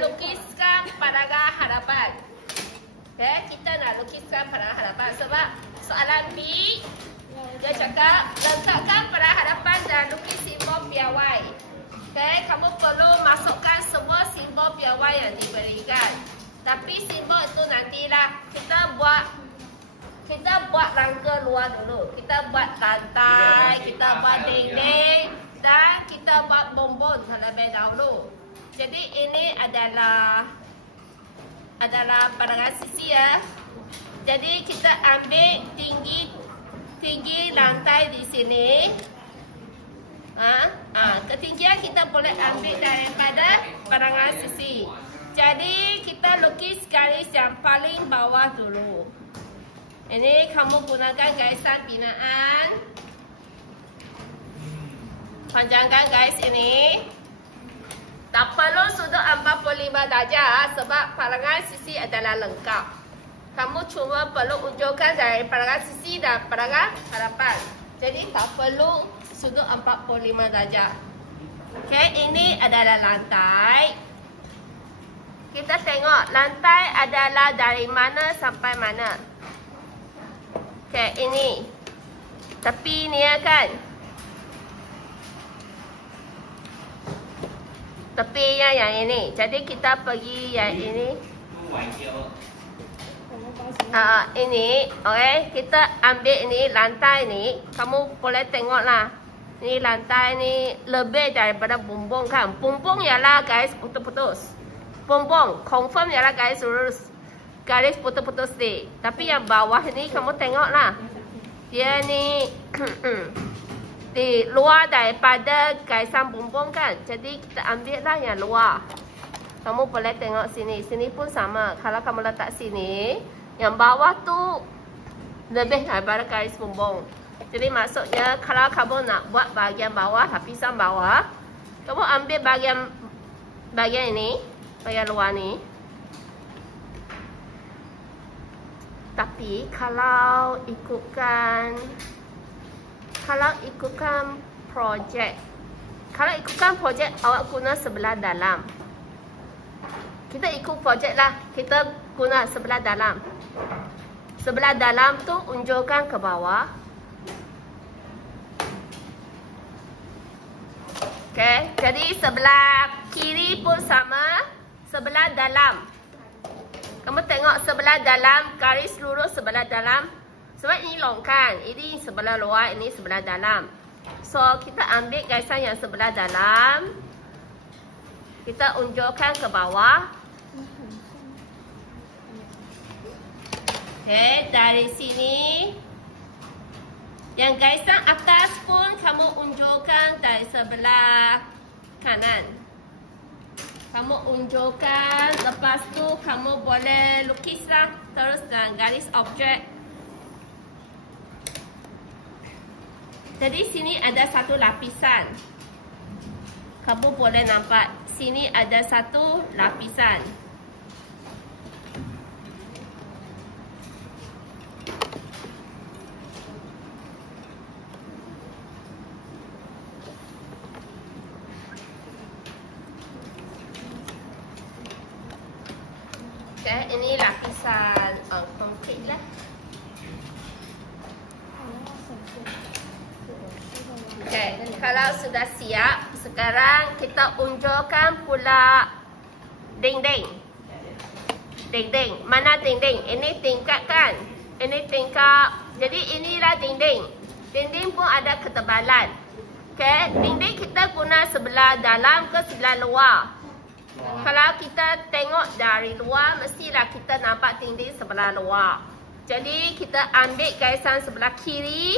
lukiskan parangan harapan. Okay, kita nak lukiskan parangan harapan. Sebab soalan B, dia cakap letakkan parangan harapan dan lukis simbol piawai. Okay, kamu perlu masukkan semua simbol piawai yang diberikan. Tapi simbol itu nantilah kita buat rangka luar dulu. Kita buat lantai, kita buat dinding dan kita buat bonbon terlebih dahulu. Jadi ini adalah parangan sisi ya. Jadi kita ambil tinggi lantai di sini. Ketinggian kita boleh ambil daripada parangan sisi. Jadi kita lukis garis yang paling bawah dulu. Ini kamu gunakan garisan binaan. Panjangkan garis ini. Tak perlu sudut 45 darjah sebab parangan sisi adalah lengkap. Kamu cuma perlu unjukkan dari parangan sisi dan parangan harapan. Jadi tak perlu sudut 45 darjah. Okey, ini adalah lantai. Kita tengok lantai adalah dari mana sampai mana. Okey, ini. Tepi ni ya kan. Tepinya yang ini. Jadi kita pergi yang ini. Ini, okey. Kita ambil ini lantai ni. Kamu boleh tengok lah. Ini lantai ni lebih daripada bumbung kan. Bumbung ialah garis putus-putus. Bumbung confirm ialah garis lurus. Garis putus-putus ni. Tapi yang bawah ni kamu tengok lah. Dia ni di luar daripada garisan bumbung kan. Jadi kita ambil lah yang luar. Kamu boleh tengok sini. Sini pun sama. Kalau kamu letak sini, yang bawah tu lebih daripada garis bumbung. Jadi maksudnya kalau kamu nak buat bahagian bawah, lapisan bawah, kamu ambil bahagian ini, bahagian luar ni. Tapi kalau ikutkan projek, awak guna sebelah dalam. Kita ikut projek lah, kita guna sebelah dalam. Sebelah dalam tu unjukkan ke bawah. Okay, jadi sebelah kiri pun sama, sebelah dalam. Kamu tengok sebelah dalam, garis lurus sebelah dalam. Sebab ini longkan, ini sebelah luar, ini sebelah dalam. So, kita ambil garisan yang sebelah dalam. Kita unjukkan ke bawah. Okay, dari sini. Yang garisan atas pun kamu unjukkan dari sebelah kanan. Kamu unjukkan, lepas tu kamu boleh lukislah terus dengan garis objek. Jadi sini ada satu lapisan. Kamu boleh nampak sini ada satu lapisan. Okay, ini lapisan konkret lah. Okay, kalau sudah siap, sekarang kita unjukkan pula dinding. Dinding, mana dinding? Ini tingkat kan? Ini tingkat. Jadi inilah dinding. Dinding pun ada ketebalan. Okay, dinding kita guna sebelah dalam ke sebelah luar. Kalau kita tengok dari luar, mestilah kita nampak dinding sebelah luar. Jadi kita ambil garisan sebelah kiri.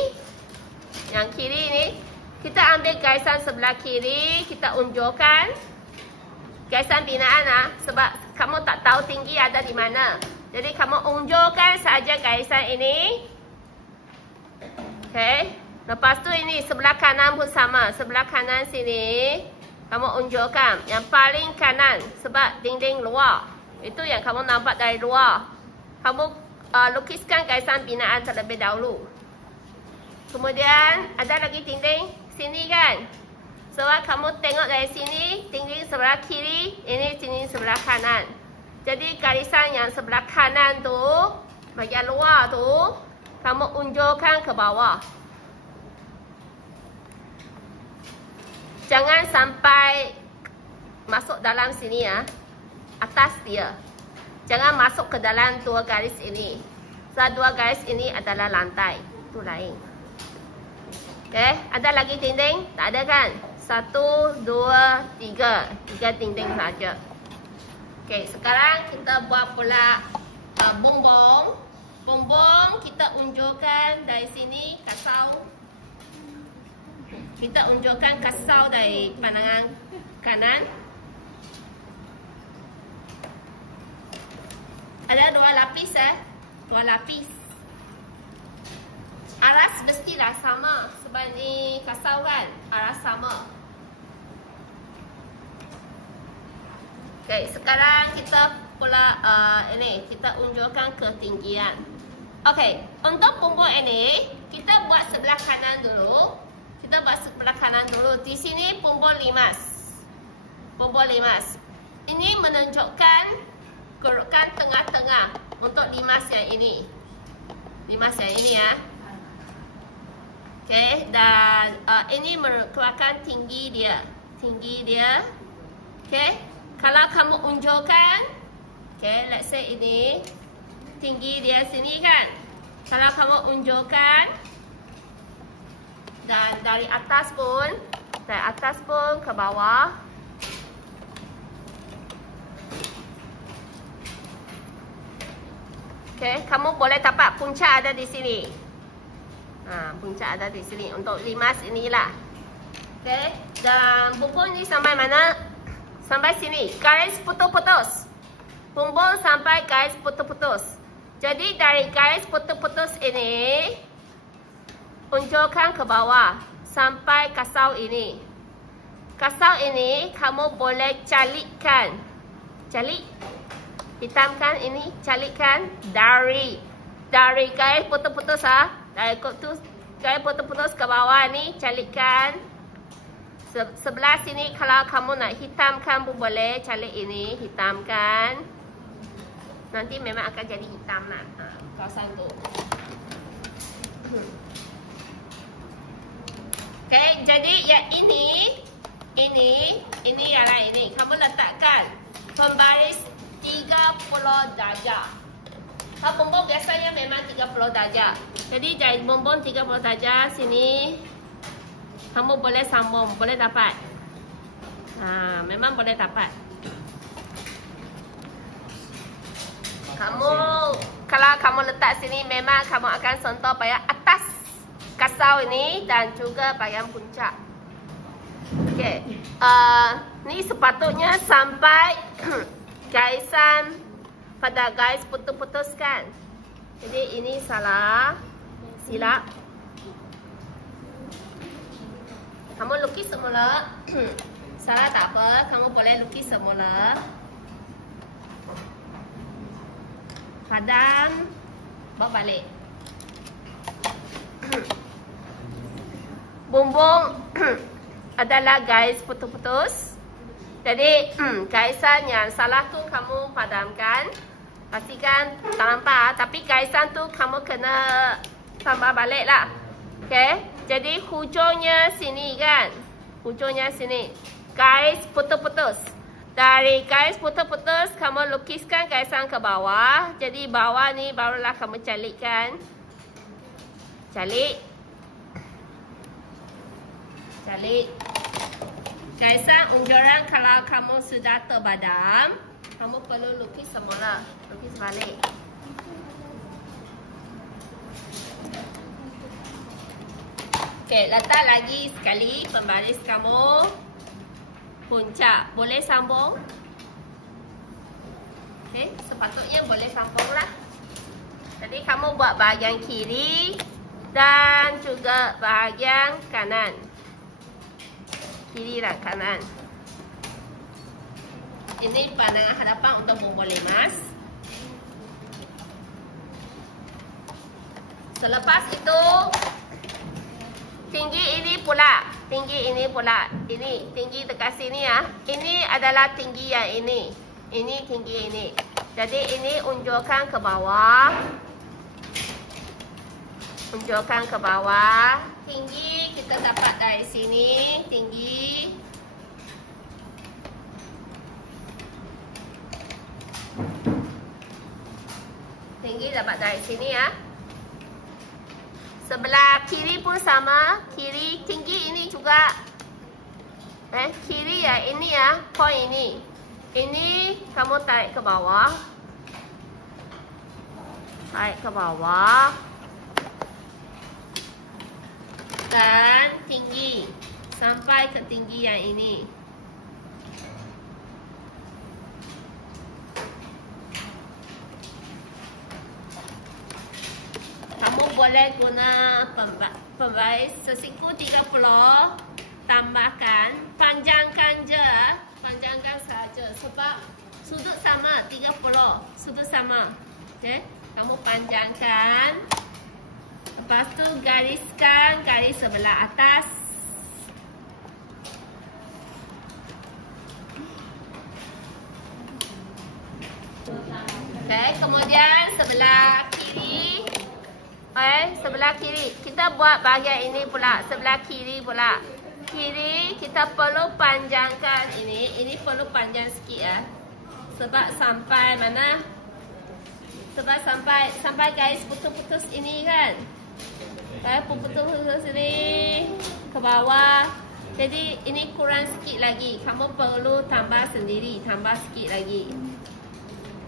Yang kiri ni, kita ambil garisan sebelah kiri, kita unjukkan garisan binaan lah. Sebab kamu tak tahu tinggi ada di mana. Jadi kamu unjukkan saja garisan ini. Okay. Lepas tu ini sebelah kanan pun sama. Sebelah kanan sini kamu unjukkan yang paling kanan sebab dinding luar. Itu yang kamu nampak dari luar. Kamu lukiskan garisan binaan terlebih dahulu. Kemudian ada lagi dinding sini kan. Sebab kamu tengok dari sini, tinggi sebelah kiri, ini tinggi sebelah kanan. Jadi garisan yang sebelah kanan tu, bahagian luar tu, kamu unjurkan ke bawah. Jangan sampai masuk dalam sini ya. Atas dia. Jangan masuk ke dalam dua garis ini. Sebab dua garis ini adalah lantai. Itu lain. Okay, ada lagi dinding? Tak ada kan? 1, 2, 3. 3 dinding saja. Okay, sekarang kita buat pula bongbong. Bongbong kita unjurkan dari sini kasau. Kita unjurkan kasau dari pandangan kanan. Ada 2 lapis dua lapis. Aras mestilah sama sebab ni kasau kan, aras sama. Okay, sekarang kita pula ini kita unjurkan ketinggian. Okay, untuk bongbong ini kita buat sebelah kanan dulu. Kita buat sebelah kanan dulu. Di sini bongbong limas. Bongbong limas. Ini menunjukkan kerukan tengah-tengah untuk limas yang ini. Limas yang ini ya. Okay, dan ini mengeluarkan tinggi dia. Tinggi dia. Okay, kalau kamu unjurkan, okay, let's say ini tinggi dia sini kan. Kalau kamu unjurkan dan dari atas pun ke bawah. Okay, kamu boleh dapat puncak ada di sini. Puncak ada di sini untuk limas inilah. Okay, dan bongbong ni sampai mana? Sampai sini. Garis putus-putus. Bongbong sampai garis putus-putus. Jadi dari garis putus-putus ini unjurkan ke bawah sampai kasau ini. Kasau ini kamu boleh calikkan. Calik. Hitamkan ini, calikkan dari garis putus-putus dari garis putus-putus ke bawah ni calikkan. Sebelah sini kalau kamu nak hitamkan pun boleh, calik ini, hitamkan. Nanti memang akan jadi hitam lah kawasan tu. Okay, jadi yang ini ialah ini. Kamu letakkan pembaris 30 darjah. Kalau bongbong biasanya memang 30 darjah. Jadi dari bongbong 30 darjah sini kamu boleh sambung, boleh dapat. Memang boleh dapat. Kalau kamu letak sini memang kamu akan sentuh bahagian atas kasau ini dan juga bahagian puncak. Okay. Ni sepatutnya sampai garisan pada garis putus-putus kan. Jadi ini salah, silap. Kamu lukis semula. Salah tak apa, kamu boleh lukis semula. Padam, bawa balik. Bongbong adalah garis putus-putus. Jadi garisan yang salah tu kamu padamkan. Pastikan tak nampak. Tapi garisan tu kamu kena tambah balik lah. Okay. Jadi hujungnya sini kan. Hujungnya sini. Garis putus-putus. Dari garis putus-putus kamu lukiskan garisan ke bawah. Jadi bawah ni barulah kamu calikkan. Calik. Calik. Garisan unjuran kalau kamu sudah terbadam, kamu perlu lukis semula. Lukis balik. Okay, letak lagi sekali pembaris kamu. Puncak. Boleh sambung? Okay, sepatutnya boleh sambung lah. Jadi kamu buat bahagian kiri dan juga bahagian kanan. Kiri dan kanan. Ini pandangan hadapan untuk bongbong limas. Selepas itu Tinggi ini pula. Tinggi ini pula. Ini tinggi dekat sini ya. Ini adalah tinggi yang ini. Ini tinggi ini. Jadi ini unjukkan ke bawah. Unjukkan ke bawah. Tinggi kita dapat dari sini. Tinggi. Tinggi dapat dari sini ya. Sebelah kiri pun sama. Kiri tinggi ini juga. Kiri ya ini ya. Point ini. Ini kamu tarik ke bawah. Tarik ke bawah. Dan tinggi. Sampai ke tinggi yang ini. Kamu boleh guna pembaris sesiku 30. Tambahkan. Panjangkan je. Panjangkan saja. Sebab sudut sama 30. Sudut sama. Okay. Kamu panjangkan. Lepas tu gariskan garis sebelah atas. Okay. Kemudian sebelah kiri. Sebelah kiri. Kita buat bahagian ini pula. Sebelah kiri pula. Kiri kita perlu panjangkan ini. Ini perlu panjang sikit ya. Sebab sampai mana? Sebab sampai garis putus-putus ini kan. Putus-putus ini ke bawah. Jadi ini kurang sikit lagi. Kamu perlu tambah sendiri. Tambah sikit lagi.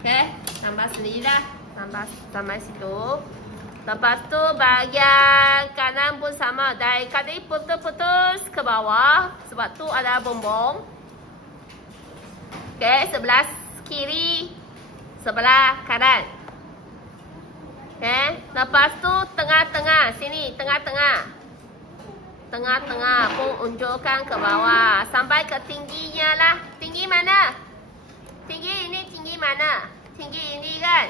Okay. Tambah sendirilah. Tambah sampai situ. Lepas tu bahagian kanan pun sama. Dari kali putus-putus ke bawah. Sebab tu ada bumbung. Okay. Sebelah kiri. Sebelah kanan. Okay. Lepas tu tengah-tengah. Sini tengah-tengah. Tengah-tengah pun unjukkan ke bawah. Sampai ke tingginya lah. Tinggi mana? Tinggi ini tinggi mana? Tinggi ini kan?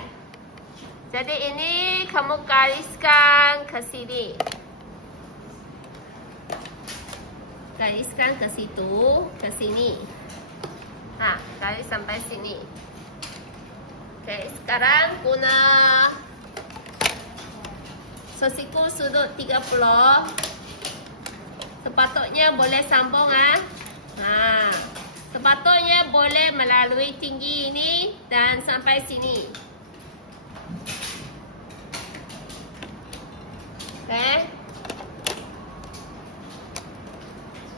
Jadi ini kamu gariskan ke sini. Gariskan ke situ, ke sini. Garis sampai sini. Okay, sekarang guna sesiku sudut 30. Sepatutnya boleh sambung sepatutnya boleh melalui tinggi ini dan sampai sini. Okay.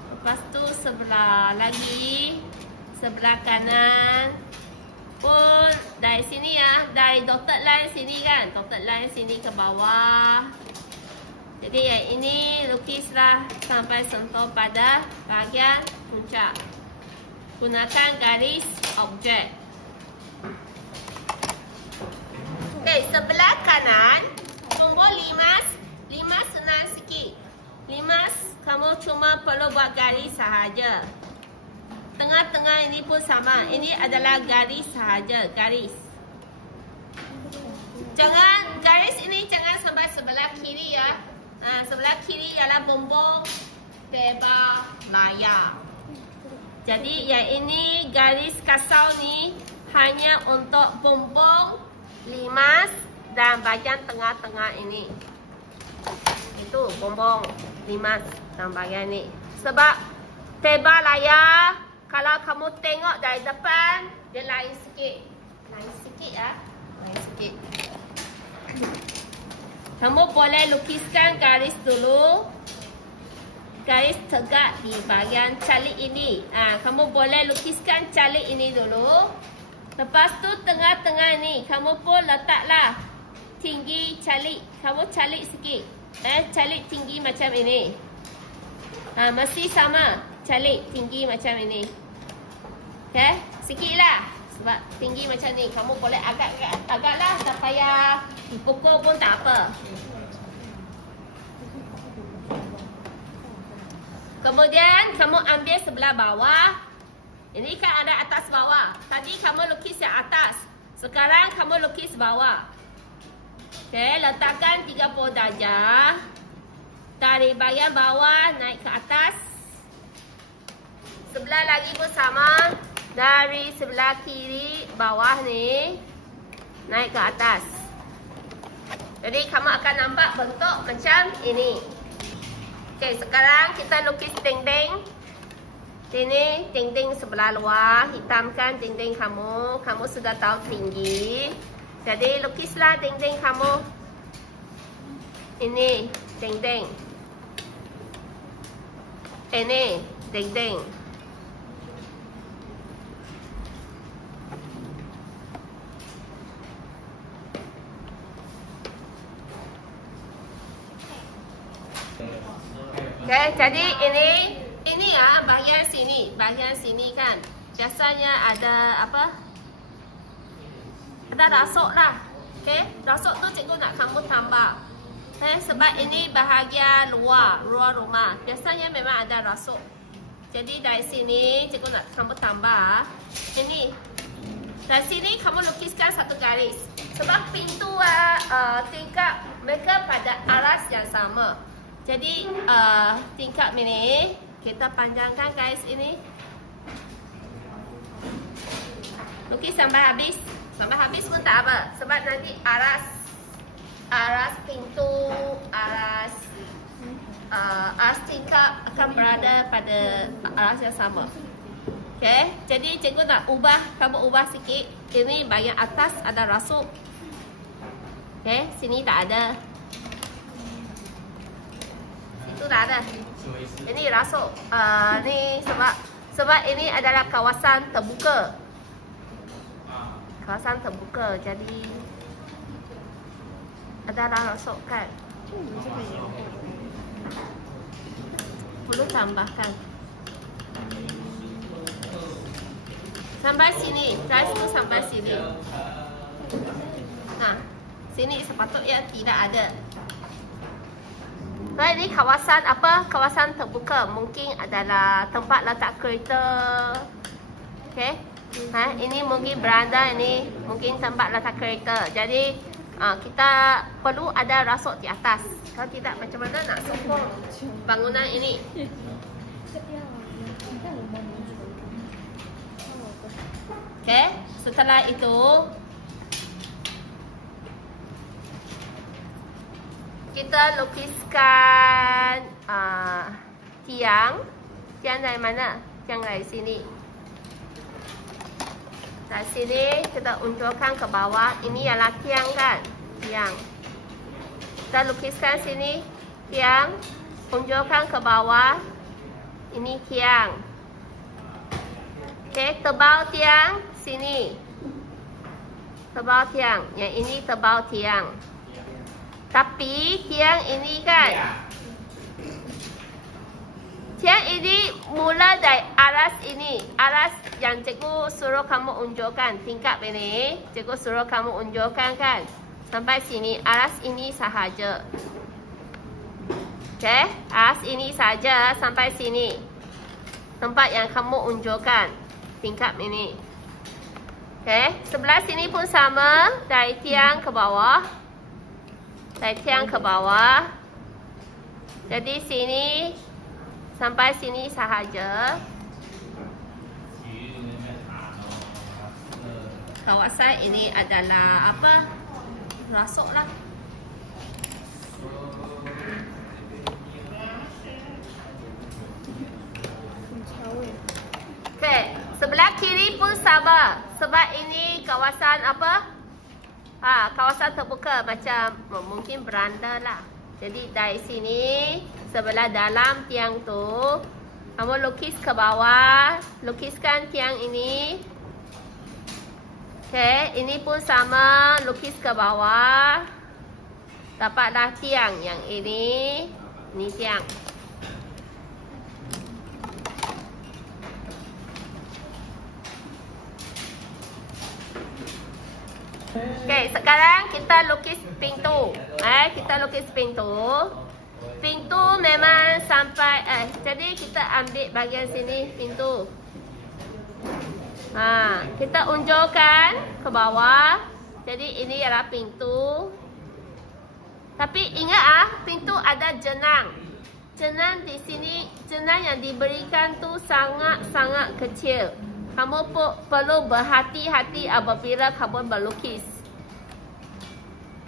Lepas tu sebelah lagi. Sebelah kanan pun dari sini ya. Dari dotted line sini kan. Dotted line sini ke bawah. Jadi yang ini lukislah sampai sentuh pada bahagian puncak. Gunakan garis objek. Okay, sebelah kanan nombor 5 senang sikit. 5 kamu cuma perlu buat garis sahaja. Tengah-tengah ini pun sama. Ini adalah garis sahaja. Garis. Jangan garis ini jangan sampai sebelah kiri ya. Sebelah kiri ialah bumbung tebal layar. Jadi yang ini garis kasau ni hanya untuk bumbung limas dan bahagian tengah-tengah ini. Itu bumbung limas dan bahagian ni. Sebab tebal layar kalau kamu tengok dari depan dia lain sikit. Lain sikit ya. Lain sikit. Kamu boleh lukiskan garis dulu. Garis tegak di bahagian calik ini. Kamu boleh lukiskan calik ini dulu. Lepas tu tengah-tengah ni kamu pun letaklah tinggi calik. Kamu calik sikit. Calik tinggi macam ini. Mesti sama. Calik tinggi macam ini. Okay? Sikit lah. Sebab tinggi macam ni. Kamu boleh agak-agaklah. Tak payah pukul pun tak apa. Kemudian kamu ambil sebelah bawah. Ini kan ada atas bawah. Tadi kamu lukis yang atas. Sekarang kamu lukis bawah. Okay, letakkan 30 darjah. Dari bahagian bawah naik ke atas. Sebelah lagi pun sama. Dari sebelah kiri bawah ni naik ke atas. Jadi kamu akan nampak bentuk macam ini. Okey, sekarang kita lukis dinding. Sini dinding sebelah luar, hitamkan dinding kamu. Kamu sudah tahu tinggi. Jadi lukislah dinding kamu. Ini dinding. Ini dinding. Okay, jadi ini ya bahagian sini kan. Biasanya ada apa? Ada rasuk lah. Okay, rasuk tu cikgu nak kamu tambah. Okay, sebab ini bahagian luar rumah. Biasanya memang ada rasuk. Jadi dari sini cikgu nak kamu tambah. Ini dari sini kamu lukiskan satu garis. Sebab pintu tingkap mereka pada aras yang sama. Jadi tingkap ini kita panjangkan garis ini. Lukis sampai habis. Sampai habis pun tak apa. Sebab nanti aras pintu, aras tingkap akan berada pada aras yang sama. Okay, jadi cikgu nak kamu ubah sikit. Ini bahagian atas ada rasuk. Okay, sini tak ada. Itu tak ada. Ini rasuk. Ni sebab ini adalah kawasan terbuka. Kawasan terbuka, jadi adalah rasuk kan. Perlu tambahkan. Sampai sini, garis tu sampai sini. Nah, sini sepatutnya tidak ada. Nah, ini kawasan apa? Kawasan terbuka. Mungkin adalah tempat letak kereta. Okay. Ini mungkin beranda, ini mungkin tempat letak kereta. Jadi kita perlu ada rasuk di atas. Kalau tidak, macam mana nak sokong bangunan ini? Okay. Setelah itu kita lukiskan tiang. Tiang dari mana? Tiang dari sini. Dari sini kita unjurkan ke bawah. Ini ialah tiang kan? Tiang. Kita lukiskan sini tiang. Unjurkan ke bawah. Ini tiang. Okey, tebal tiang sini. Tebal tiang. Yang ini tebal tiang. Tapi tiang ini kan, tiang ini mula dari aras ini. Aras yang cikgu suruh kamu unjurkan. Tingkap ini cikgu suruh kamu unjurkan kan. Sampai sini. Aras ini sahaja. Okay, aras ini saja sampai sini. Tempat yang kamu unjurkan. Tingkap ini. Okay, sebelah sini pun sama. Dari tiang ke bawah. Dari tiang ke bawah. Jadi sini sampai sini sahaja. Kawasan ini adalah apa? Rasuk lah. Okay, sebelah kiri pun sama. Sebab ini kawasan apa? Kawasan terbuka macam mungkin beranda lah. Jadi dari sini sebelah dalam tiang tu kamu lukis ke bawah. Lukiskan tiang ini. Okay, ini pun sama. Lukis ke bawah. Dapatlah tiang yang ini. Ini tiang. Okay, sekarang kita lukis pintu. Kita lukis pintu. Pintu memang sampai jadi kita ambil bahagian sini pintu. Kita unjurkan ke bawah. Jadi ini ialah pintu. Tapi ingat pintu ada jenang. Jenang di sini, jenang yang diberikan tu sangat-sangat kecil. Kamu perlu berhati-hati apabila kamu melukis.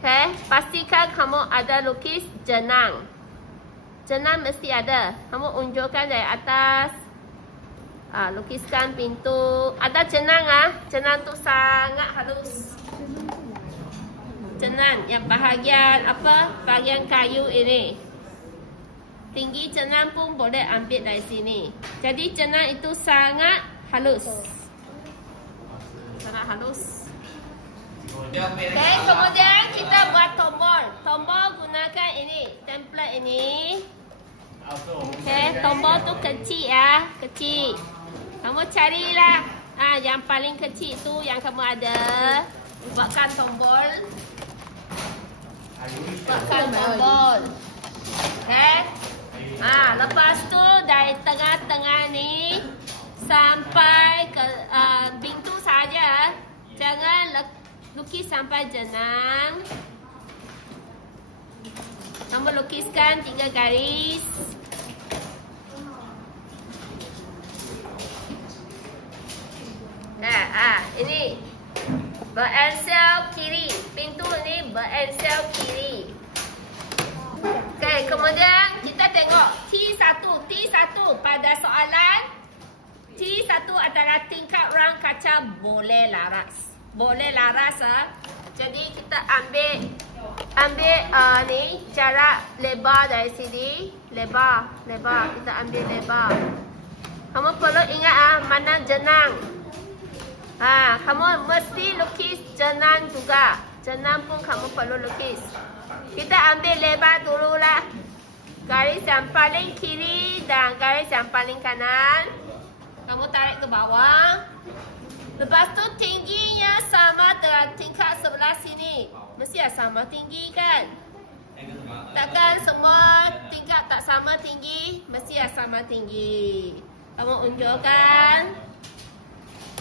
Okay, pastikan kamu ada lukis jenang. Jenang mesti ada. Kamu unjukkan dari atas. Lukiskan pintu. Ada jenang Jenang tu sangat halus. Jenang yang bahagian apa? Bahagian kayu ini. Tinggi jenang pun boleh ambil dari sini. Jadi jenang itu sangat halus. Sangat halus. Okay, kemudian kita buat tombol. Tombol gunakan ini. Template ini. Okay, tombol tu kecil kecil. Kamu carilah yang paling kecil tu yang kamu ada. Buatkan tombol. Buatkan tombol. Okay. Lepas tu dari tengah-tengah ni sampai ke pintu saja. Jangan lukis sampai jenang. Kamu lukiskan 3 garis. Ini bersel kiri. Pintu ni bersel kiri. Okay, kemudian kita tengok T1 pada soalan. T1 adalah tingkat rang kaca boleh laras. Boleh laras. Jadi kita ambil ni jarak lebar dari sini. Lebar. Kita ambil lebar. Kamu perlu ingat mana jenang. Kamu mesti lukis jenang juga. Jenang pun kamu perlu lukis. Kita ambil lebar dululah. Garis yang paling kiri dan garis yang paling kanan. Kamu tarik ke bawah. Lepas tu tingginya sama dengan tingkat sebelah sini. Mesti sama tinggi kan? Takkan semua tingkat tak sama tinggi? Mesti sama tinggi. Kamu unjukkan.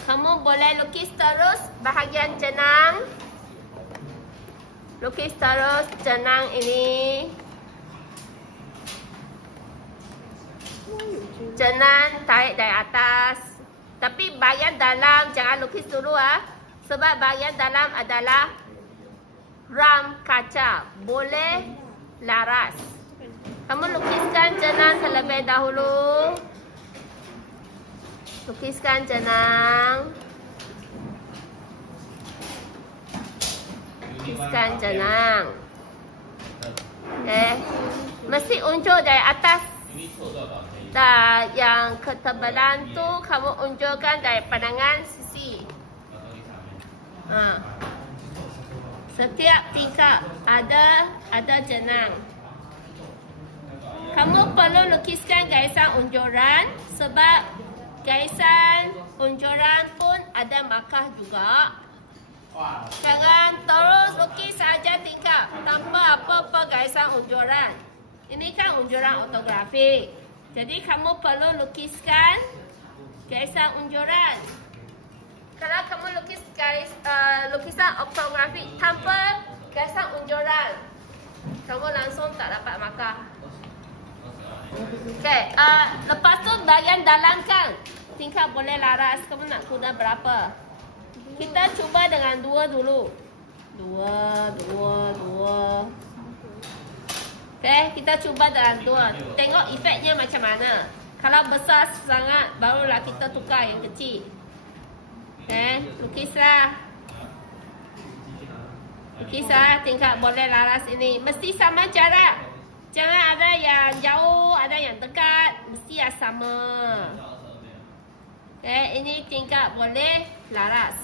Kamu boleh lukis terus bahagian jenang. Lukis terus jenang ini. Jenang tarik dari atas. Tapi bahagian dalam jangan lukis dulu sebab bahagian dalam adalah ram kaca. Boleh laras. Kamu lukiskan jenang terlebih dahulu. Lukiskan jenang. Lukiskan jenang. Mesti unjuk dari atas. Dan yang ketebalan tu kamu unjukkan dari pandangan sisi. Setiap tingkat ada jenang. Kamu perlu lukiskan garisan unjuran sebab garisan unjuran pun ada markah juga. Jangan terus lukis saja tingkat tanpa apa-apa garisan unjuran. Ini kan unjuran ortografik. Jadi kamu perlu lukiskan garisan unjuran. Kalau kamu lukis lukisan ortografik tanpa garisan unjuran, kamu langsung tak dapat markah. Okay, lepas tu bahagian dalam kan tingkat boleh laras. Kamu nak guna berapa? Kita cuba dengan 2 dulu. 2. Okay, kita cuba dengan 2. Tengok efeknya macam mana. Kalau besar sangat, barulah kita tukar yang kecil. Okay, lukislah. Lukislah tingkat boleh laras ini. Mesti sama jarak. Jangan ada yang jauh, ada yang dekat. Mesti sama. Okay, ini tingkat boleh laras.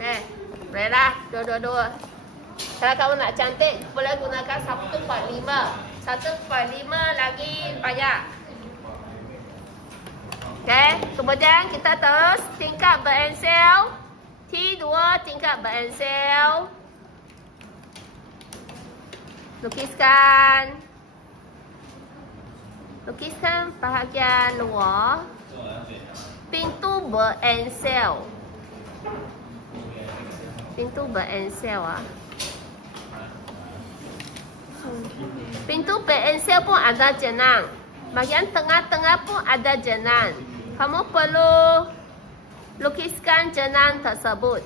Okay, bolehlah. 2. Kalau kamu nak cantik, boleh gunakan 1/5. 1/5 lagi banyak. Okay, kemudian kita terus tingkat bersel. T2 tingkat bersel. Lukiskan. Lukiskan bahagian luar. Pintu bersel. Pintu bersel Pintu pensel pun ada jenang. Bahagian tengah-tengah pun ada jenang. Kamu perlu lukiskan jenang tersebut.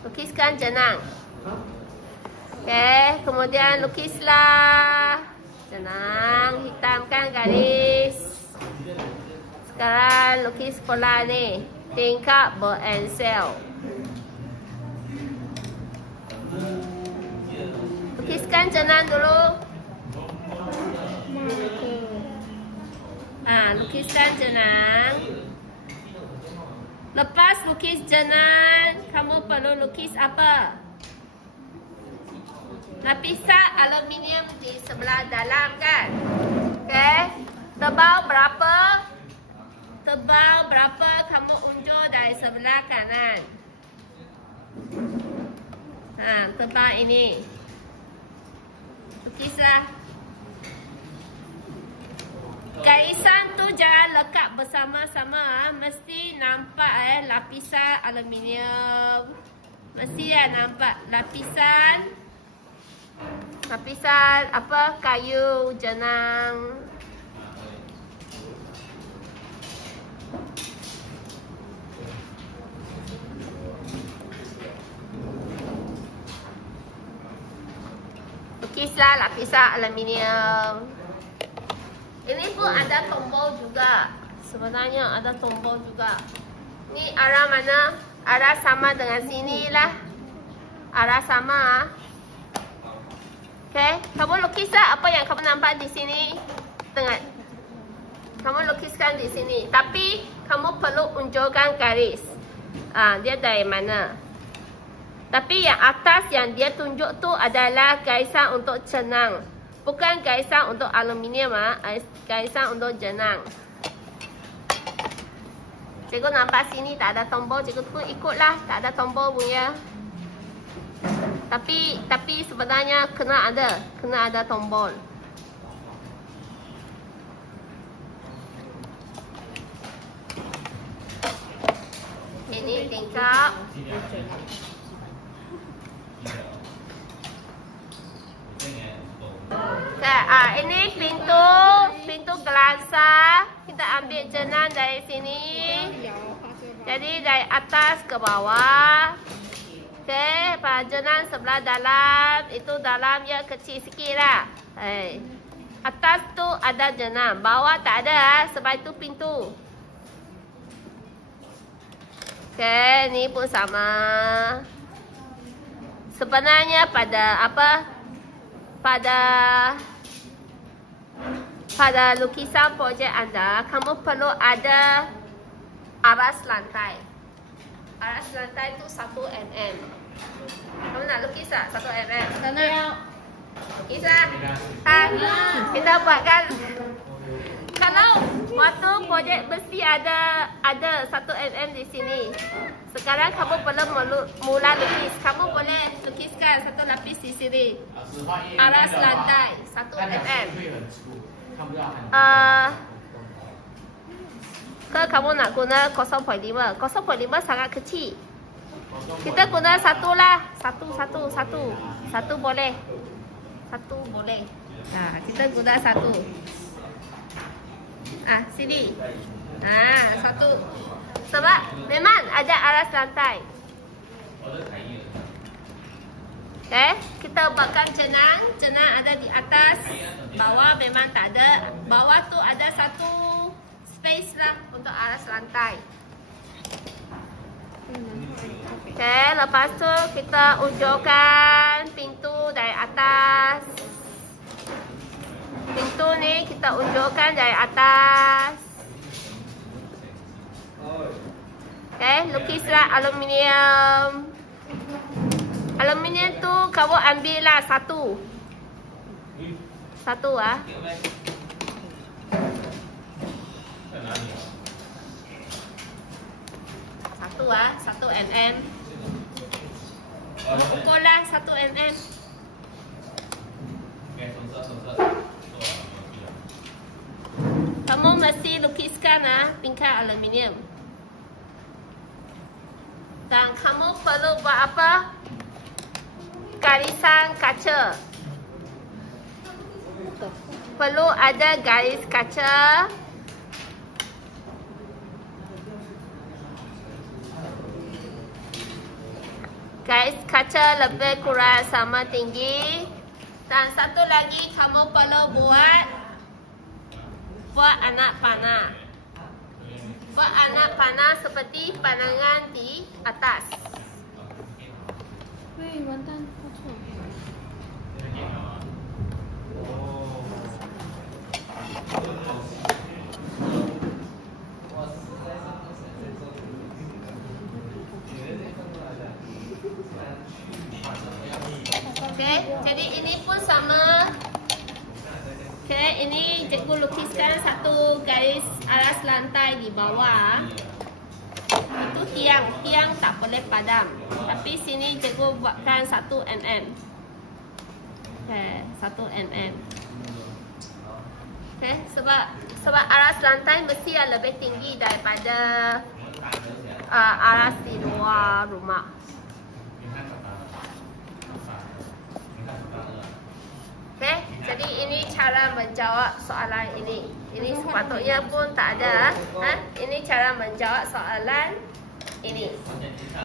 Lukiskan jenang. Okey, kemudian lukislah jenang, hitamkan garis. Sekarang lukis pola ni, tingkap berencel. Lukiskan jenang dulu. Lukiskan jenang. Lepas lukis jenang, kamu perlu lukis apa? Lapisan aluminium di sebelah dalam kan? Okey. Tebal berapa? Tebal berapa kamu unjuk dari sebelah kanan? Tebal ini. Lukislah. Garisan tu jangan lekat bersama-sama. Mesti nampak lapisan aluminium. Mesti nampak lapisan apa, kayu, jenang. Lukislah lapisan aluminium. Ini pun ada tombol juga. Sebenarnya ada tombol juga. Ni arah mana? Arah sama dengan sini lah. Arah sama. Okay, kamu lukislah apa yang kamu nampak di sini. Tengah. Kamu lukiskan di sini. Tapi kamu perlu unjukkan garis. Dia dari mana? Tapi yang atas yang dia tunjuk tu adalah garisan untuk jenang. Bukan garisan untuk aluminium, garisan untuk jenang. Cikgu nampak sini tak ada tombol, cikgu pun ikutlah, tak ada tombol punya. Tapi sebenarnya kena ada tombol. Ini tingkap. Ini pintu gelasa. Kita ambil jenang dari sini. Jadi dari atas ke bawah. Okey, pada jenang sebelah dalam, itu dalamnya kecil sikit lah. Atas tu ada jenang, bawah tak ada sebab itu pintu. Okey, ni pun sama. Sebenarnya pada apa? Pada lukisan projek anda, kamu perlu ada aras lantai. Aras lantai tu 1 mm. Kamu nak lukis tak 1 mm? Nak. Lukislah. Kita buatkan. Kalau waktu projek mesti ada 1 mm di sini. Sekarang kamu perlu mula lukis. Kamu boleh lukiskan satu lapis di sini. Aras lantai 1 mm. Kamu nak guna 0.5. 0.5 sangat kecil. Kita guna 1 lah. 1 boleh. 1 boleh. Kita guna 1. Sini. 1. Sebab memang ada aras lantai. Okay, kita buatkan jenang. Jenang ada di atas. Bawah memang tak ada. Bawah tu ada 1 space lah untuk aras lantai. Okay, lepas tu kita unjukkan pintu dari atas. Pintu ni kita unjukkan dari atas. Okay, lukislah aluminium. Aluminium tu kamu ambil lah 1. 1 mm. Pukul lah 1 mm. Kamu mesti lukiskan tingkat aluminium. Dan kamu perlu buat apa? Garisan kaca. perlu ada garis kaca. Garis kaca lebih kurang sama tinggi. Dan satu lagi kamu perlu buat anak panah. Buat anak panah seperti pandangan di atas. Wei, 完蛋，报错了。 Okey, jadi ini pun sama. Okey, ini cikgu lukiskan satu garis aras lantai di bawah. Itu tiang tak boleh padam. Tapi sini cikgu buatkan 1 mm. Okey, 1 mm. Okey, sebab aras lantai mesti lebih tinggi daripada aras di luar rumah. Okey, jadi ini cara menjawab soalan ini. Ini sepatutnya pun tak ada. Ini cara menjawab soalan ini.